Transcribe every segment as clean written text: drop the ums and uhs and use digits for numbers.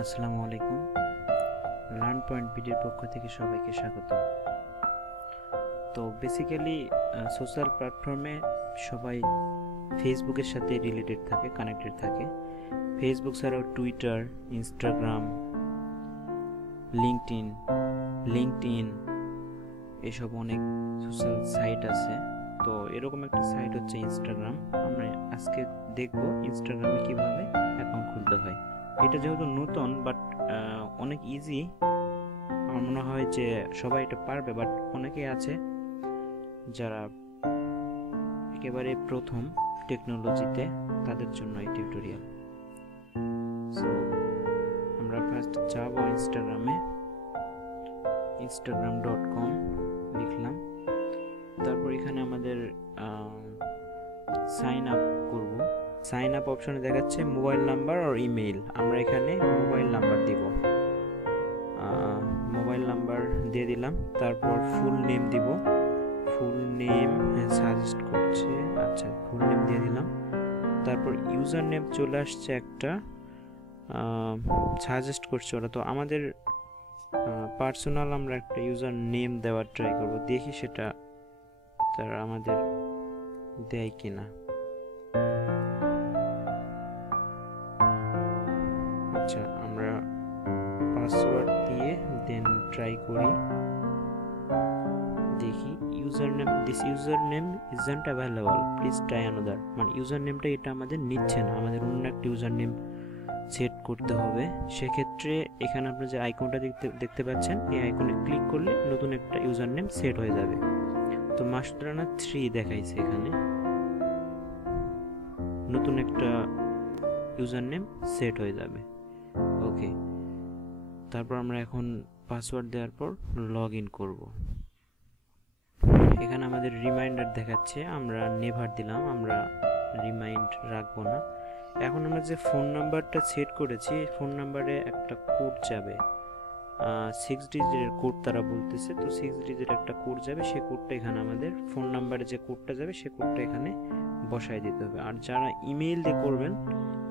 আসসালামু আলাইকুম। Learn point বিডির পক্ষ থেকে সবাইকে স্বাগত। তো বেসিক্যালি সোশ্যাল প্ল্যাটফর্মে সবাই ফেসবুকের সাথে রিলেটেড থাকে, কানেক্টেড থাকে। ফেসবুক ছাড়াও টুইটার, ইনস্টাগ্রাম, লিঙ্কডইন এসব অনেক সোশ্যাল সাইট আছে। তো এরকম একটা সাইট হচ্ছে ইনস্টাগ্রাম। আমরা আজকে দেখব ইনস্টাগ্রামে কিভাবে অ্যাকাউন্ট খুলতে হয়। এটা যেহেতু নতুন বাট অনেক ইজি, আমার মনে হয় যে সবাই এটা পারবে, বাট অনেকেই আছে যারা একেবারে প্রথম টেকনোলজিতে, তাদের জন্য এই টিউটোরিয়াল। সো আমরা ফার্স্ট যাব ইনস্টাগ্রামে, instagram.com লিখলাম। তারপর এখানে আমাদের সাইন আপ করব। সাইন আপ অপশনে দেখাচ্ছে মোবাইল নাম্বার আর ইমেইল। আমরা এখানে মোবাইল নাম্বার দিব, মোবাইল নাম্বার দিয়ে দিলাম। তারপর ফুল নেম দিব, ফুল নেম সাজেস্ট করছে, আচ্ছা ফুল নেম দিয়ে দিলাম। তারপর ইউজার নেম চলে আসছে একটা, সাজেস্ট করছে ওরা। তো আমাদের পার্সোনাল আমরা একটা ইউজার নেম দেওয়ার ট্রাই করব, দেখি সেটা তারা আমাদের দেয় কিনা। আচ্ছা, আমরা পাসওয়ার্ড দিয়ে দেন ট্রাই করি, দেখি user name, this user name isn't available, please try another. মানে ইউজার নেমটা এটা আমাদের নিচ্ছে না, আমাদের অন্য একটা ইউজার নেম সেট করতে হবে। সেক্ষেত্রে এখানে আপনি যে আইকনটা দেখতে পাচ্ছেন, এই আইকনে ক্লিক করলে নতুন একটা ইউজার নেম সেট হয়ে যাবে। তো মাসুদ রানা 3 দেখাইছে, এখানে নতুন একটা ইউজার নেম সেট হয়ে যাবে। ওকে, তারপর আমরা এখন পাসওয়ার্ড দেওয়ার পর লগ ইন করব। এখানে আমাদের রিমাইন্ডার দেখাচ্ছে, আমরা নেভার দিলাম, আমরা রিমাইন্ড রাখবো না। এখন আমরা যে ফোন নাম্বারটা সেট করেছি, ফোন নাম্বারে একটা কোড যাবে, 6 ডিজিটের কোড তারা বলতেছে। তো 6 ডিজিটের একটা কোড যাবে, সেই কোডটা এখানে আমাদের ফোন নাম্বারে যে কোডটা যাবে সেই কোডটা এখানে বসায় দিতে হবে। আর যারা ইমেইল দিয়ে করবেন,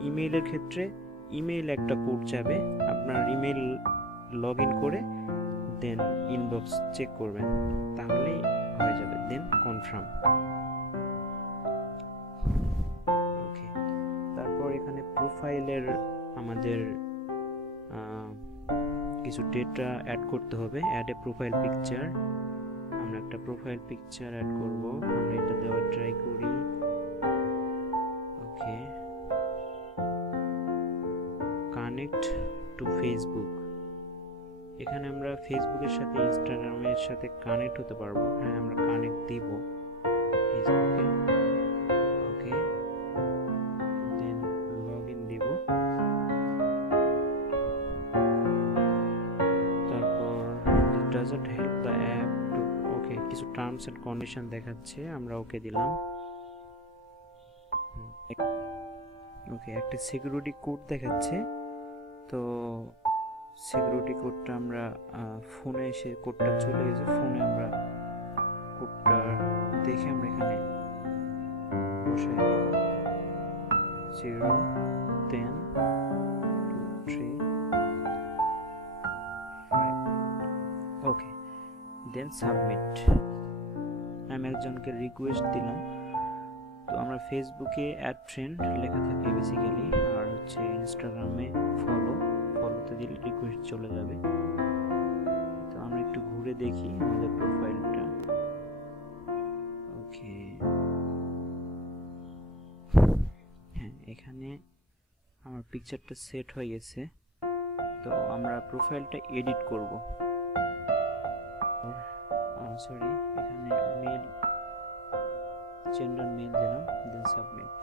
ইমেইলের ক্ষেত্রে ইমেইল একটা কোড যাবে, আপনার ইমেইল লগ ইন করে দেন ইনবক্স চেক করবেন, তাহলেই হয়ে যাবে। দেন কনফার্ম। ওকে, তারপর এখানে প্রোফাইলের আমাদের কিছু ডেটা অ্যাড করতে হবে। অ্যাড এ প্রোফাইল পিকচার, আমরা একটা প্রোফাইল পিকচার অ্যাড করব, আমরা এটা দেওয়ার ট্রাই করি। ওকে, কানেক্ট টু ফেসবুক, এখানে আমরা ফেসবুকের সাথে ইনস্টাগ্রামের সাথে কানেক্ট হতে পারবো। হ্যাঁ, আমরা কানেক্ট দিব ফেসবুকে। ওকে, দেন লগ ইন দিব। তারপর doesn't help the app to, okay, কিছু টার্মস এন্ড কন্ডিশন দেখাচ্ছে, আমরা ওকে দিলাম। ওকে, একটা সিকিউরিটি কোড দেখাচ্ছে। তো সিকিউরিটি কোডটা আমরা ফোনে এসে কোডটা চলে গেছে, ফোনে আমরা কোডটা দেখে আমরা এখানে বসাই দেব 0 10 2 3 5। ওকে, দেন সাবমিট। আমি একজনকে রিকোয়েস্ট দিলাম। তো আমরা ফেসবুকে অ্যাড ফ্রেন্ড লেখা থাকে বেসিক্যালি, আর হচ্ছে ইনস্টাগ্রামে ফলোতে দিলে রিকোয়েস্ট চলে যাবে। তো আমরা একটু ঘুরে দেখি আমাদের প্রোফাইলটা। ওকে, হ্যাঁ, এখানে আমার পিকচারটা সেট হয়ে গেছে। তো আমরা প্রোফাইলটা এডিট করব। সরি, এখানে মেল, জেন্ডার মেল দিলাম, দেন সাবমিট।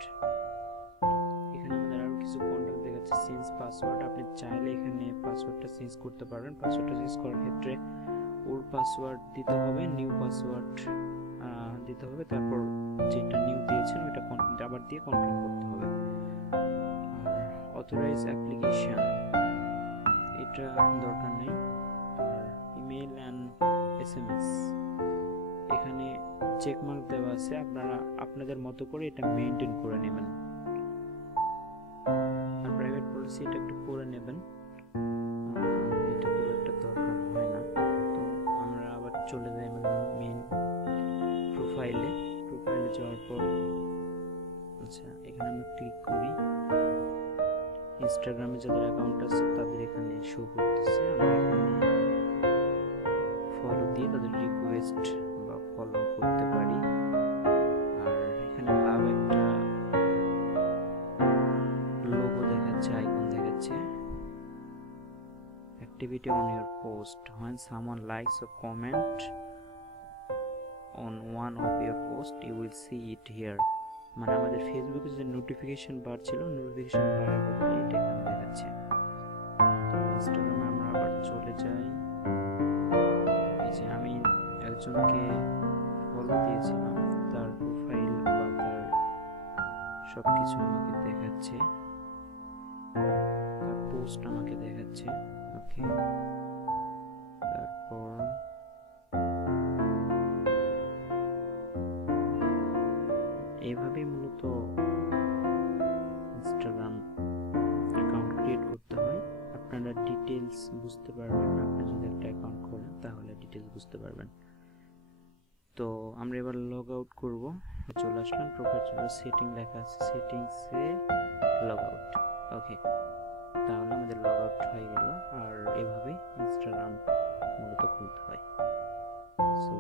এখানে আমাদের আরো কিছু কন্ট্যাক্ট দেখাচ্ছে, চেঞ্জ পাসওয়ার্ড। আপনি চাইলে এখানে পাসওয়ার্ডটা চেঞ্জ করতে পারবেন। পাসওয়ার্ডটা চেঞ্জ করার ক্ষেত্রে ওর পাসওয়ার্ড দিতে হবে, নিউ পাসওয়ার্ড দিতে হবে, তারপর যেটা নিউ দিয়েছেন ওটা আবার দিয়ে কনফার্ম করতে হবে। আর অথরাইজ অ্যাপ্লিকেশন, এটা দরকার নেই। আর ইমেল অ্যান্ড এসএমএস, এখানে চেকমার্ক দেওয়া আছে, আপনারা আপনাদের মতো করে এটা মেইনটেইন করে নেবেন। আর প্রাইভেট দিয়েছি, এটা একটু পড়ে নেবেন, এটা খুব একটা দরকার হয় না। তো আমরা আবার চলে যাই আমাদের মেন প্রোফাইলে যাওয়ার পর আচ্ছা এখানে আমরা ক্লিক করি। ইনস্টাগ্রামে যাদের অ্যাকাউন্ট আছে তাদের এখানে শো করতেছে, আমরা এখানে ফলো দিয়ে তাদের রিকোয়েস্ট বা ফলো করতে পারি। আর এখানে লাভ একটা লোগো দেখাচ্ছে, আইকন দেখাচ্ছে। Activity on your post, when someone likes or comment on one of your post you will see it here। মানে আমাদের ফেসবুকে যে নোটিফিকেশন বার ছিল, নোটিফিকেশন বারের বদলে এটা এখানে দেখাচ্ছে। তো ইনস্টাগ্রামে আমরা আবার চলে যাই। এই যে আমি একজনকে ফলো দিয়েছিলাম, তার প্রোফাইল বা তার সব কিছু আমাকে দেখাচ্ছে, তার পোস্ট আমাকে দেখাচ্ছে। ওকে, তারপর এইভাবে মূলত ইনস্টাগ্রাম অ্যাকাউন্ট ক্রিয়েট করতে হয়। আপনারা ডিটেলস বুঝতে পারবেন, আপনি যদি একটা অ্যাকাউন্ট করেন তাহলে ডিটেলস বুঝতে পারবেন। তো আমরা এবার লগ আউট করবো, চলে আসলাম প্রোফাইল, সেটিং লেখা আছে, সেটিংসে লগ আউট। ওকে, তাহলে আমাদের লগ আউট হয়ে গেল। আর এভাবে ইনস্টাগ্রাম মূলত খুলতে হয়। সো